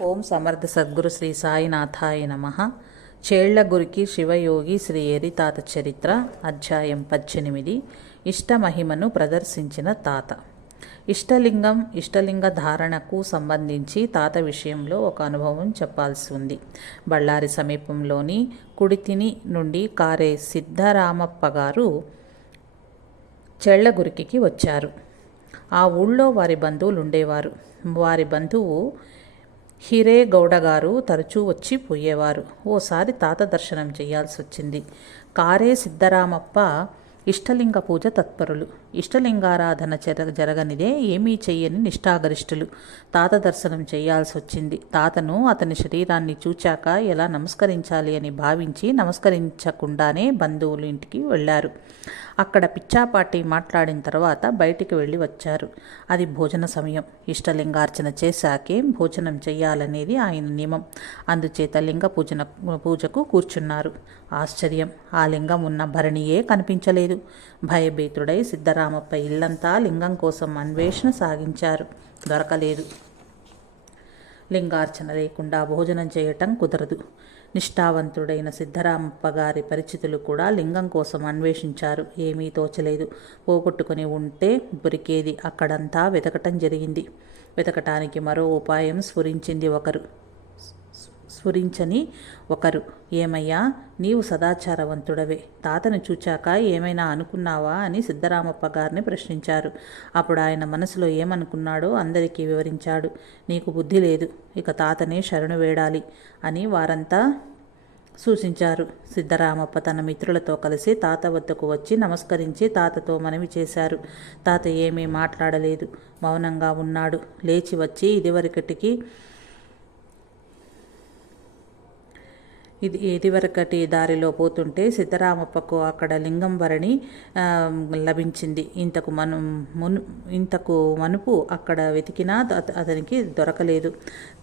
ఓం సమర్థ సద్గురు శ్రీ సాయినాథాయ నమ. చేళ్లగురికి శివయోగి శ్రీ ఎరితాత చరిత్ర. అధ్యాయం 18. ఇష్టమహిమను ప్రదర్శించిన తాత. ఇష్టలింగ ధారణకు సంబంధించి తాత విషయంలో ఒక అనుభవం చెప్పాల్సి ఉంది. బళ్ళారి సమీపంలోని కుడితిని నుండి కారే సిద్ధరామప్ప గారు చేళ్లగురికి వచ్చారు. ఆ ఊళ్ళో వారి బంధువులు ఉండేవారు. వారి బంధువు హిరేగౌడ గారు తరచూ వచ్చి పోయేవారు. ఓసారి తాత దర్శనం చేయాల్సి వచ్చింది. కారే సిద్ధరామప్ప ఇష్టలింగ పూజ తత్పరులు. ఇష్టలింగారాధన జరగనిదే ఏమీ చెయ్యని నిష్ఠాగరిష్ఠులు. తాత దర్శనం చేయాల్సి వచ్చింది. తాతను అతని శరీరాన్ని చూచాక ఎలా నమస్కరించాలి అని భావించి నమస్కరించకుండానే బంధువులు ఇంటికి వెళ్ళారు. అక్కడ పిచ్చాపాటి మాట్లాడిన తర్వాత బయటికి వెళ్ళి వచ్చారు. అది భోజన సమయం. ఇష్టలింగార్చన చేశాకే భోజనం చెయ్యాలనేది ఆయన నియమం. అందుచేత లింగ పూజకు కూర్చున్నారు. ఆశ్చర్యం, ఆ లింగం ఉన్న భరణియే కనిపించలేదు. భయభీతుడై సిద్ధరామప్ప ఇల్లంతా లింగం కోసం అన్వేషణ సాగించారు. దొరకలేదు. లింగార్చన లేకుండా భోజనం చేయటం కుదరదు. నిష్ఠావంతుడైన సిద్ధరామప్ప గారి పరిచితులు కూడా లింగం కోసం అన్వేషించారు. ఏమీ తోచలేదు. పోగొట్టుకుని ఉంటే దొరికేది. అక్కడంతా వెతకటం జరిగింది. వెతకటానికి మరో ఉపాయం స్ఫురించని ఒకరు, ఏమయ్యా, నీవు సదాచారవంతుడవే, తాతను చూచాక ఏమైనా అనుకున్నావా అని సిద్ధరామప్ప గారిని ప్రశ్నించారు. అప్పుడు ఆయన మనసులో ఏమనుకున్నాడో అందరికీ వివరించాడు. నీకు బుద్ధి లేదు, ఇక తాతనే శరణు వేడాలి అని వారంతా సూచించారు. సిద్ధరామప్ప తన మిత్రులతో కలిసి తాత వద్దకు వచ్చి నమస్కరించి తాతతో మనవి చేశారు. తాత ఏమీ మాట్లాడలేదు, మౌనంగా ఉన్నాడు. లేచి వచ్చి ఇదివరకటి దారిలో పోతుంటే సిద్ధరామప్పకు అక్కడ లింగం వరణి లభించింది. ఇంతకు మనుపు అక్కడ వెతికినా అతనికి దొరకలేదు.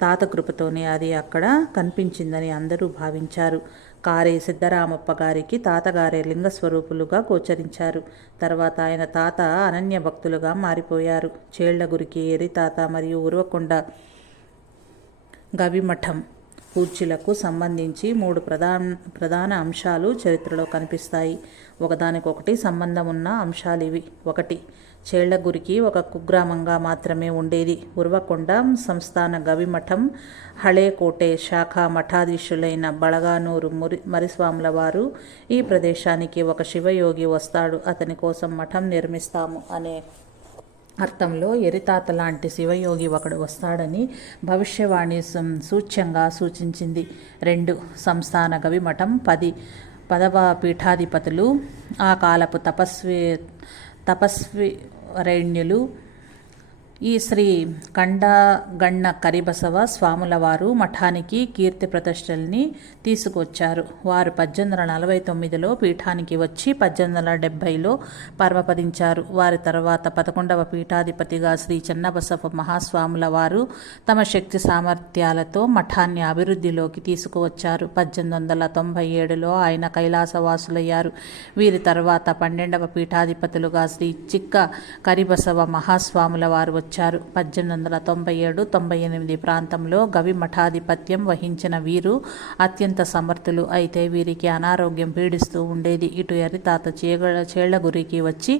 తాత కృపతోనే అది అక్కడ కనిపించిందని అందరూ భావించారు. కారే సిద్ధరామప్ప గారికి తాతగారే లింగస్వరూపులుగా గోచరించారు. తర్వాత ఆయన తాత అనన్య భక్తులుగా మారిపోయారు. చేళ్లగురికి ఎరితాత మరియు ఉరవకొండ గవిమఠం పూజ్యులకు సంబంధించి 3 ప్రధాన అంశాలు చరిత్రలో కనిపిస్తాయి. ఒకదానికొకటి సంబంధం ఉన్న అంశాలు ఇవి. 1. చేళ్లగురికి ఒక కుగ్రామంగా మాత్రమే ఉండేది. ఉరవకొండ సంస్థాన గవిమఠం హళేకోటె శాఖ మఠాధీశులైన బళగానూరు మరిస్వాముల వారు ఈ ప్రదేశానికి ఒక శివయోగి వస్తాడు, అతని కోసం మఠం నిర్మిస్తాము అనే అర్థంలో ఎరితాత లాంటి శివయోగి ఒకడు వస్తాడని భవిష్యవాణి సూచ్యంగా సూచించింది. 2. సంస్థాన గవిమఠం 10వ పీఠాధిపతులు ఆ కాలపు తపస్విరేణ్యులు ఈ శ్రీ కండగಣ್ణ కరిబసవ స్వాముల వారు మఠానికి కీర్తి ప్రతిష్టల్ని తీసుకొచ్చారు. వారు 1849లో పీఠానికి వచ్చి 1870లో పరమపదించారు. వారి తర్వాత 11వ పీఠాధిపతిగా శ్రీ చెన్నబసవ మహాస్వాముల వారు తమ శక్తి సామర్థ్యాలతో మఠాన్ని అభివృద్ధిలోకి తీసుకువచ్చారు. 1897లో ఆయన కైలాసవాసులయ్యారు. వీరి తర్వాత 12వ పీఠాధిపతులుగా శ్రీ చిక్క కరిబసవ మహాస్వాముల వారు వచ్చారు. 1897-98 ప్రాంతంలో గవి మఠాధిపత్యం వహించిన వీరు అత్యంత సమర్థులు. అయితే వీరికి అనారోగ్యం పీడిస్తూ ఉండేది. ఇటు ఎరితాత చేళ్లగురికి వచ్చి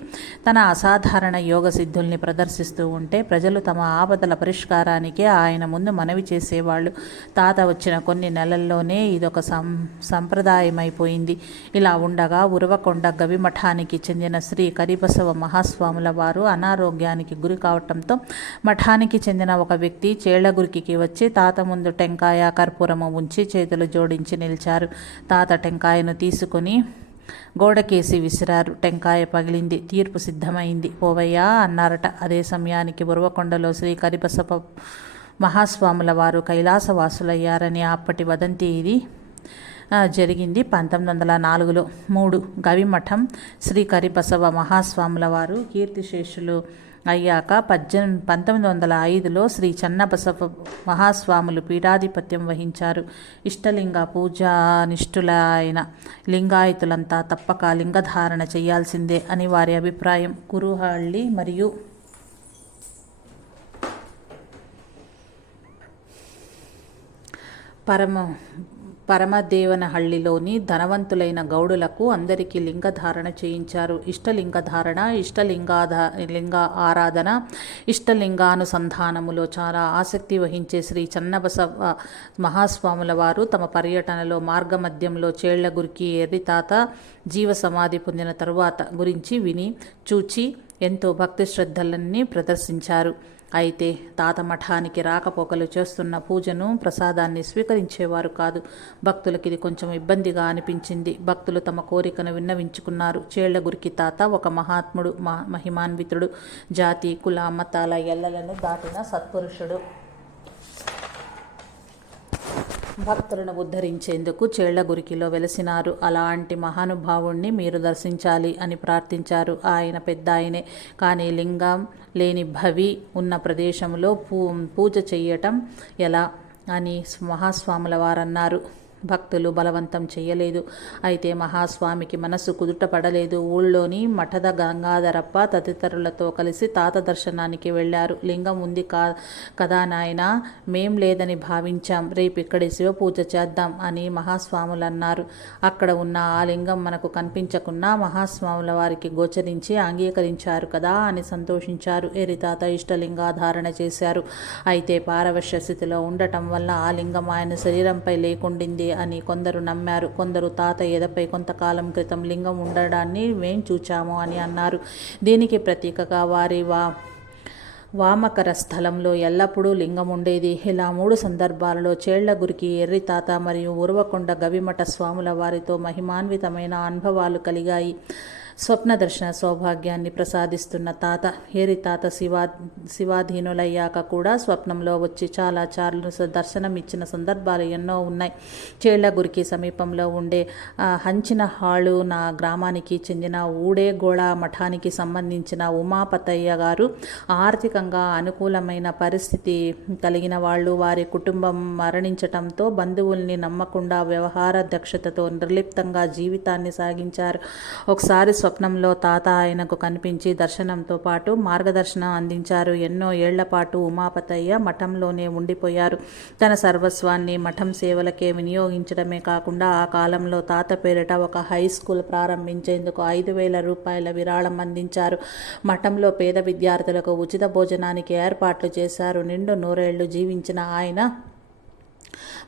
తన అసాధారణ యోగ సిద్ధుల్ని ప్రదర్శిస్తూ ఉంటే ప్రజలు తమ ఆపదల పరిష్కారానికి ఆయన ముందు మనవి చేసేవాళ్ళు. తాత వచ్చిన కొన్ని నెలల్లోనే ఇదొక సంప్రదాయమైపోయింది. ఇలా ఉండగా ఉరవకొండ గవిమఠానికి చెందిన శ్రీ కరిబసవ మహాస్వాముల వారు అనారోగ్యానికి గురి కావటంతో మఠానికి చెందిన ఒక వ్యక్తి చేళ్లగురికి వచ్చి తాత ముందు టెంకాయ కర్పూరము ఉంచి చేతులు జోడించి నిలిచారు. తాత టెంకాయను తీసుకుని గోడకేసి విసిరారు. టెంకాయ పగిలింది. తీర్పు సిద్ధమైంది. పోవయ్యా అన్నారట. అదే సమయానికి ఉరవకొండలో శ్రీ కరిబసవ మహాస్వాముల వారు కైలాసవాసులయ్యారని అప్పటి వదంతి. ఇది జరిగింది 1904లో. 3. గవిమఠం శ్రీ కరిబసవ మహాస్వాముల వారు కీర్తిశేషులు అయ్యాక 1905లో శ్రీ చెన్నబసవ మహాస్వాములు పీఠాధిపత్యం వహించారు. ఇష్టలింగ పూజానిష్ఠులైన లింగాయతులంతా తప్పక లింగధారణ చేయాల్సిందే అని వారి అభిప్రాయం. కురుహళ్ళి మరియు పరమదేవనహళ్లిలోని ధనవంతులైన గౌడులకు అందరికీ లింగధారణ చేయించారు. లింగ ఆరాధన, ఇష్టలింగానుసంధానములో చాలా ఆసక్తి వహించే శ్రీ చన్నబసవ మహాస్వాముల వారు తమ పర్యటనలో మార్గమధ్యంలో చేళ్లగురికి ఎర్రితాత జీవ సమాధి పొందిన తరువాత గురించి విని చూచి ఎంతో భక్తి శ్రద్ధలన్నీ ప్రదర్శించారు. అయితే తాత మఠానికి రాకపోకలు చేస్తున్న పూజను, ప్రసాదాన్ని స్వీకరించేవారు కాదు. భక్తులకి ఇది కొంచెం ఇబ్బందిగా అనిపించింది. భక్తులు తమ కోరికను విన్నవించుకున్నారు. చేళ్లగురికి తాత ఒక మహాత్ముడు, మహిమాన్వితుడు, జాతి, కుల, మతాల ఎల్లలను దాటిన సత్పురుషుడు. భక్తులను ఉద్ధరించేందుకు చేళ్లగురికిలో వెలసినారు. అలాంటి మహానుభావుణ్ణి మీరు దర్శించాలి అని ప్రార్థించారు. ఆయన పెద్ద ఆయనే, కానీ లింగం లేని భవి ఉన్న ప్రదేశంలో పూజ చెయ్యటం ఎలా అని మహాస్వాముల వారన్నారు. భక్తులు బలవంతం చేయలేదు. అయితే మహాస్వామికి మనసు కుదుట పడలేదు. ఊళ్ళోని మఠద గంగాధరప్ప తదితరులతో కలిసి తాత దర్శనానికి వెళ్లారు. లింగం ఉంది కదా నాయనా, మేం లేదని భావించాం, రేపు ఇక్కడి శివపూజ చేద్దాం అని మహాస్వాములు అన్నారు. అక్కడ ఉన్న ఆ లింగం మనకు కనిపించకున్నా మహాస్వాముల వారికి గోచరించి అంగీకరించారు కదా అని సంతోషించారు. ఎరితాత ఇష్టలింగాధారణ చేశారు. అయితే పారవశ్య స్థితిలో ఉండటం వల్ల ఆ లింగం ఆయన శరీరంపై లేకుండింది అని కొందరు నమ్మారు. కొందరు తాత ఎదపై కొంతకాలం క్రితం లింగం ఉండడాన్ని మేం చూచాము అని అన్నారు. దీనికి ప్రతీకగా వారి వామకర స్థలంలో ఎల్లప్పుడూ లింగం ఉండేది. ఇలా 3 సందర్భాలలో చేళ్లగురికి ఎర్రితాత మరియు ఉరవకొండ గవిమఠ స్వాముల వారితో మహిమాన్వితమైన అనుభవాలు కలిగాయి. స్వప్న దర్శన సౌభాగ్యాన్ని ప్రసాదిస్తున్న తాత ఎరితాత శివాధీనులయ్యాక కూడా స్వప్నంలో వచ్చి చాలా చార్లు దర్శనమిచ్చిన సందర్భాలు ఎన్నో ఉన్నాయి. చేళ్లగురికి సమీపంలో ఉండే హంచినహాళు నా గ్రామానికి చెందిన ఊడేగోళ మఠానికి సంబంధించిన ఉమాపతయ్య గారు ఆర్థికంగా అనుకూలమైన పరిస్థితి కలిగిన వాళ్ళు. వారి కుటుంబం మరణించటంతో బంధువుల్ని నమ్మకుండా వ్యవహార దక్షతతో నిర్లిప్తంగా జీవితాన్ని సాగించారు. ఒకసారి స్వప్నంలో తాత ఆయనకు కనిపించి దర్శనంతో పాటు మార్గదర్శనం అందించారు. ఎన్నో ఏళ్ల పాటు ఉమాపతయ్య మఠంలోనే ఉండిపోయారు. తన సర్వస్వాన్ని మఠం సేవలకే వినియోగించడమే కాకుండా ఆ కాలంలో తాత పేరిట ఒక హై స్కూల్ ప్రారంభించేందుకు 5,000 రూపాయల విరాళం అందించారు. మఠంలో పేద విద్యార్థులకు ఉచిత భోజనానికి ఏర్పాట్లు చేశారు. నిండు 100 జీవించిన ఆయన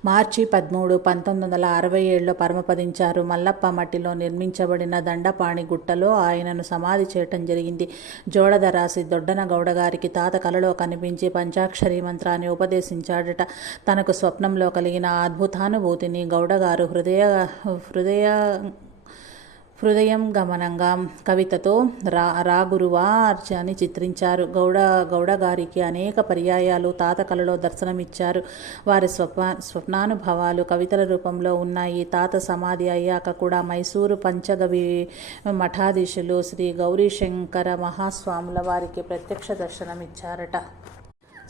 మార్చి 13, 1967లో పరమపదించారు. మల్లప్ప మట్టిలో నిర్మించబడిన దండపాణి గుట్టలో ఆయనను సమాధి చేయటం జరిగింది. జోడదరాసి దొడ్డన గౌడగారికి తాత కలలో కనిపించి పంచాక్షరి మంత్రాన్ని ఉపదేశించాడట. తనకు స్వప్నంలో కలిగిన అద్భుతానుభూతిని గౌడగారు హృదయం గమనంగా కవితతో రాగురువా అని చిత్రించారు. గౌడగారికి అనేక పర్యాయాలు తాత కలలో దర్శనమిచ్చారు. వారి స్వప్నానుభవాలు కవితల రూపంలో ఉన్నాయి. తాత సమాధి అయ్యాక కూడా మైసూరు పంచగవి మఠాధీశులు శ్రీ గౌరీశంకర మహాస్వాముల వారికి ప్రత్యక్ష దర్శనమిచ్చారట.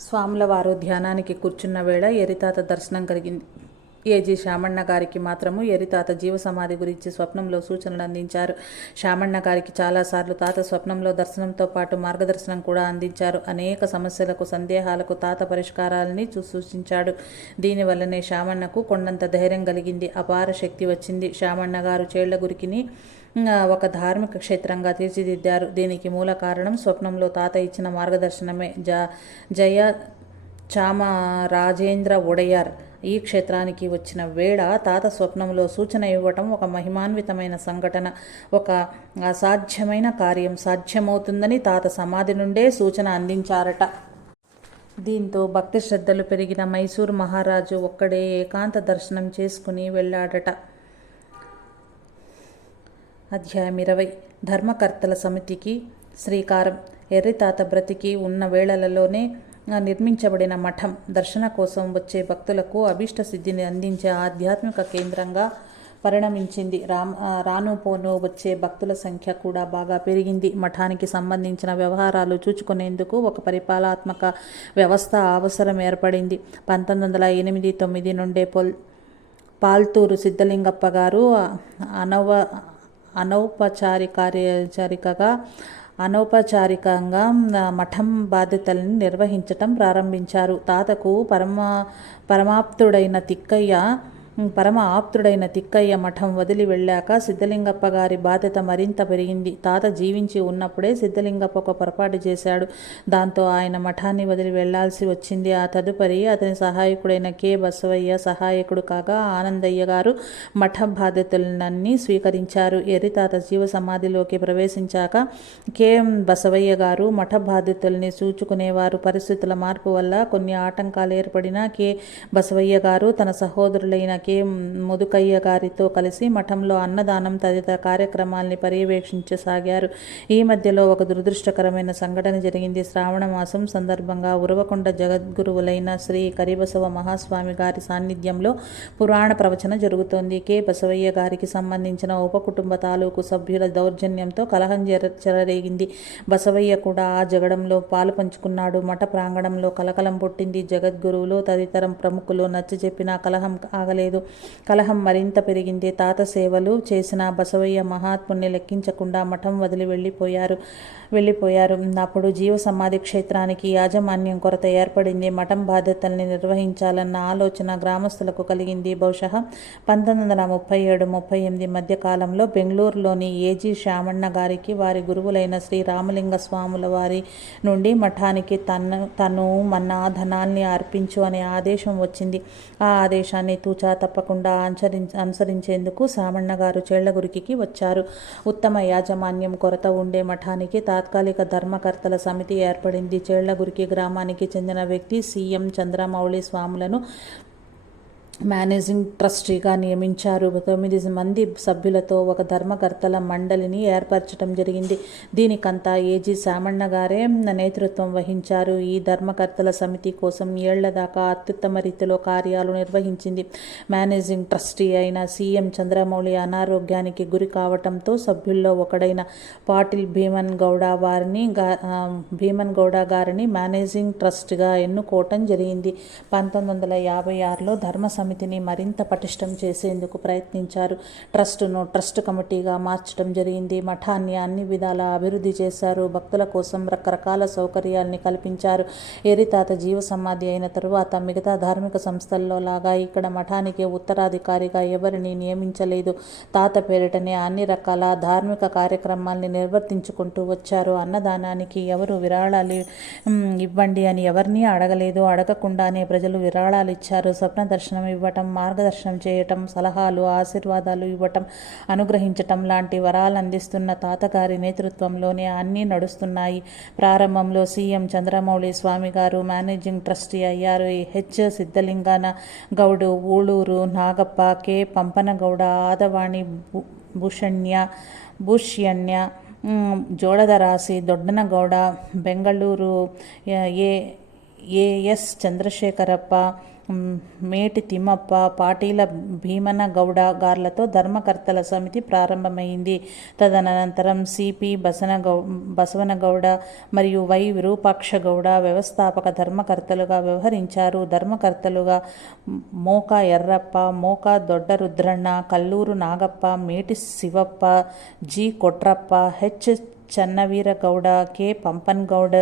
స్వాముల వారు ధ్యానానికి కూర్చున్న వేళ ఎరితాత దర్శనం కలిగింది. ఏజీ శామಣ್ణ గారికి మాత్రము ఎరితాత జీవ సమాధి గురించి స్వప్నంలో సూచనలు అందించారు. శామಣ್ణ గారికి చాలాసార్లు తాత స్వప్నంలో దర్శనంతో పాటు మార్గదర్శనం కూడా అందించారు. అనేక సమస్యలకు, సందేహాలకు తాత పరిష్కారాలని సూచించాడు. దీనివల్లనే శామಣ್ಣకు కొండంత ధైర్యం కలిగింది, అపార శక్తి వచ్చింది. శామಣ್ణ గారు చేళ్లగురికిని ఒక ధార్మిక క్షేత్రంగా తీర్చిదిద్దారు. దీనికి మూల కారణం స్వప్నంలో తాత ఇచ్చిన మార్గదర్శనమే. జయ చామరాజేంద్ర ఒడయార్ ఈ క్షేత్రానికి వచ్చిన వేళ తాత స్వప్నంలో సూచన ఇవ్వటం ఒక మహిమాన్వితమైన సంఘటన. ఒక అసాధ్యమైన కార్యం సాధ్యమవుతుందని తాత సమాధి నుండే సూచన అందించారట. దీంతో భక్తి శ్రద్ధలు పెరిగిన మైసూరు మహారాజు ఒక్కడే ఏకాంత దర్శనం చేసుకుని వెళ్ళాడట. అధ్యాయం 20. ధర్మకర్తల సమితికి శ్రీకారం. ఎర్రితాత బ్రతికి ఉన్న వేళలలోనే నిర్మించబడిన మఠం దర్శన కోసం వచ్చే భక్తులకు అభీష్ట సిద్ధిని అందించే ఆధ్యాత్మిక కేంద్రంగా పరిణమించింది. రాను పోను వచ్చే భక్తుల సంఖ్య కూడా బాగా పెరిగింది. మఠానికి సంబంధించిన వ్యవహారాలు చూచుకునేందుకు ఒక పరిపాలనాత్మక వ్యవస్థ అవసరం ఏర్పడింది. 1908-9 నుండే పాల్తూరు సిద్ధలింగప్ప గారు అనౌపచారికగా అనౌపచారికంగా మఠం బాధ్యతలను నిర్వహించటం ప్రారంభించారు. తాతకు పరమ ఆప్తుడైన తిక్కయ్య మఠం వదిలి వెళ్ళాక సిద్ధలింగప్ప గారి బాధ్యత మరింత పెరిగింది. తాత జీవించి ఉన్నప్పుడే సిద్ధలింగప్ప ఒక పొరపాటు చేశాడు. దాంతో ఆయన మఠాన్ని వదిలి వెళ్లాల్సి వచ్చింది. ఆ తదుపరి అతని సహాయకుడైన కె బసవయ్య సహాయకుడు కాగా ఆనందయ్య గారు మఠ బాధ్యతలన్నీ స్వీకరించారు. ఎర్రితాత జీవ సమాధిలోకి ప్రవేశించాక కె బసవయ్య గారు మఠ బాధ్యతల్ని చూచుకునేవారు. పరిస్థితుల మార్పు వల్ల కొన్ని ఆటంకాలు ఏర్పడినా కె బసవయ్య గారు తన సహోదరులైన కె ముదుకయ్య గారితో కలిసి మఠంలో అన్నదానం తదితర కార్యక్రమాల్ని పర్యవేక్షించసాగారు. ఈ మధ్యలో ఒక దురదృష్టకరమైన సంఘటన జరిగింది. శ్రావణ మాసం సందర్భంగా ఉరవకొండ జగద్గురువులైన శ్రీ కరిబసవ మహాస్వామి గారి సాన్నిధ్యంలో పురాణ ప్రవచన జరుగుతోంది. కె బసవయ్య గారికి సంబంధించిన ఉపకుటుంబ తాలూకు సభ్యుల దౌర్జన్యంతో కలహం చెలరేగింది. బసవయ్య కూడా ఆ జగడంలో పాలు పంచుకున్నాడు. మఠ ప్రాంగణంలో కలకలం పుట్టింది. జగద్గురువులు తదితర ప్రముఖులు నచ్చజెప్పినా కలహం ఆగలేదు. కలహం మరింత పెరిగింది. తాత సేవలు చేసిన బసవయ్య మహాత్ముని లెక్కించకుండా మఠం వదిలి వెళ్ళిపోయారు. అప్పుడు జీవ సమాధి క్షేత్రానికి యాజమాన్యం కొరత ఏర్పడింది. మఠం బాధ్యతల్ని నిర్వహించాలన్న ఆలోచన గ్రామస్తులకు కలిగింది. బహుశా 1937-38 మధ్య కాలంలో బెంగళూరులోని ఏజీ శామಣ್ణ గారికి వారి గురువులైన శ్రీ రామలింగ స్వాముల వారి నుండి మఠానికి తను మన ధనాల్ని అర్పించు అనే ఆదేశం వచ్చింది. ఆ ఆదేశాన్ని తూచా తప్పకుండా అనుసరించేందుకు శామಣ್ణ గారు చేళ్లగురికి వచ్చారు. ఉత్తమ యాజమాన్యం కొరత ఉండే మఠానికి తాత్కాలిక ధర్మకర్తల సమితి ఏర్పడింది. చేళ్లగురికి గ్రామానికి చెందిన వ్యక్తి సిఎం చంద్రమౌళి స్వాములను మేనేజింగ్ ట్రస్టీగా నియమించారు. 9 మంది సభ్యులతో ఒక ధర్మకర్తల మండలిని ఏర్పరచడం జరిగింది. దీనికంతా ఏజీ శామಣ್ణ గారే నేతృత్వం వహించారు. ఈ ధర్మకర్తల సమితి కోసం ఏళ్ల దాకా అత్యుత్తమ రీతిలో కార్యాలు నిర్వహించింది. మేనేజింగ్ ట్రస్టీ అయిన సిఎం చంద్రమౌళి అనారోగ్యానికి గురి కావటంతో సభ్యుల్లో ఒకడైన పాటిల్ భీమన్ గౌడ గారిని మేనేజింగ్ ట్రస్టీగా ఎన్నుకోవటం జరిగింది. 1956లో ధర్మ సమితిని మరింత పటిష్టం చేసేందుకు ప్రయత్నించారు. ట్రస్టును ట్రస్ట్ కమిటీగా మార్చడం జరిగింది. మఠాన్ని అన్ని విధాలా అభివృద్ధి చేశారు. భక్తుల కోసం రకరకాల సౌకర్యాల్ని కల్పించారు. ఎర్రితాత జీవ సమాధి అయిన తరువాత మిగతా ధార్మిక సంస్థల్లో లాగా ఇక్కడ మఠానికి ఉత్తరాధికారిగా ఎవరిని నియమించలేదు. తాత పేరిటనే అన్ని రకాల ధార్మిక కార్యక్రమాల్ని నిర్వర్తించుకుంటూ వచ్చారు. అన్నదానానికి ఎవరు విరాళాలు ఇవ్వండి అని ఎవరినీ అడగలేదు. అడగకుండానే ప్రజలు విరాళాలు ఇచ్చారు. స్వప్న దర్శనం ఇవ్వటం, మార్గదర్శనం చేయటం, సలహాలు, ఆశీర్వాదాలు ఇవ్వటం, అనుగ్రహించటం లాంటి వరాలు అందిస్తున్న తాతగారి నేతృత్వంలోనే అన్నీ నడుస్తున్నాయి. ప్రారంభంలో సీఎం చంద్రమౌళి స్వామి గారు మేనేజింగ్ ట్రస్టీ అయ్యారు. హెచ్ సిద్ధలింగన గౌడు, ఊళూరు నాగప్ప, కె పంపనగౌడ, ఆదవాణి భూష్యణ్య, జోడదరాసి దొడ్డనగౌడ, బెంగళూరు ఏఎస్ చంద్రశేఖరప్ప, మేటి తిమ్మప్ప, పాటీల భీమనగౌడ గార్లతో ధర్మకర్తల సమితి ప్రారంభమైంది. తదనంతరం సిపి బసవనగౌడ మరియు వై విరూపాక్షగౌడ వ్యవస్థాపక ధర్మకర్తలుగా వ్యవహరించారు. ధర్మకర్తలుగా మోక Errappa, మోక దొడ్డరుద్రన్న, Kalluru Nagappa, Meti Shivappa, G Kotrappa, H Chennaveeragowda, K Pampan Goud,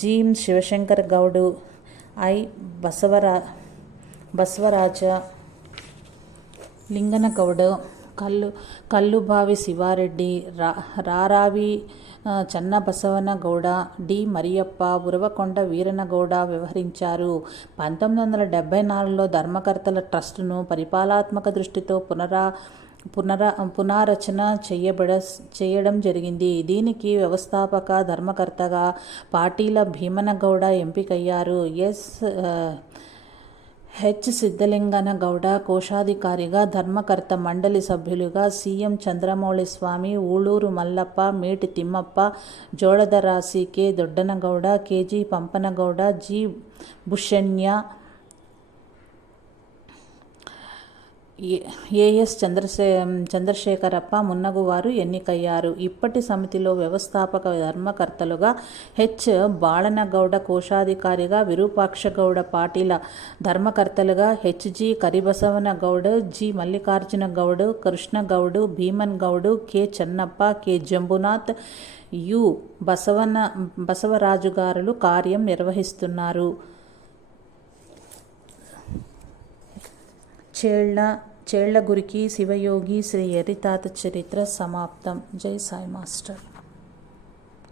G Shivashankar Gowdu, I Basavaraja Linganagoud, Kallubavi Shivareddy, Raravi Chennabasavanagowda, D Mariyappa, Uravakonda Veeranagowda వ్యవహరించారు. 1974లో ధర్మకర్తల ట్రస్టును పరిపాలనాత్మక దృష్టితో పునారచన చేయడం జరిగింది. దీనికి వ్యవస్థాపక ధర్మకర్తగా పాటీల భీమనగౌడ ఎంపికయ్యారు. హెచ్ సిద్ధలింగన గౌడ కోశాధికారిగా, ధర్మకర్త మండలి సభ్యులుగా CM Chandramouli Swamy, Ooluru Mallappa, Meti Thimmappa, Jodadarasi K Doddanagowda, KG Pampanagowda, G Bhushanya, AS Chandrasekharappa మున్నగువారు ఎన్నికయ్యారు. ఇప్పటి సమితిలో వ్యవస్థాపక ధర్మకర్తలుగా హెచ్. బాళనగౌడ కోశాధికారిగా, విరూపాక్షగౌడ పాటిల ధర్మకర్తలుగా, HG. Karibasavanagoud, G. Mallikarjuna Goud, Krishnagoud, Bhiman Goud, K. Chennappa, K. Jambunath, U. బసవరాజుగారులు కార్యం నిర్వహిస్తున్నారు. చేళ్లగురికి శివయోగి శ్రీ ఎర్రితాత చరిత్ర సమాప్తం. జై సాయి మాస్టర్.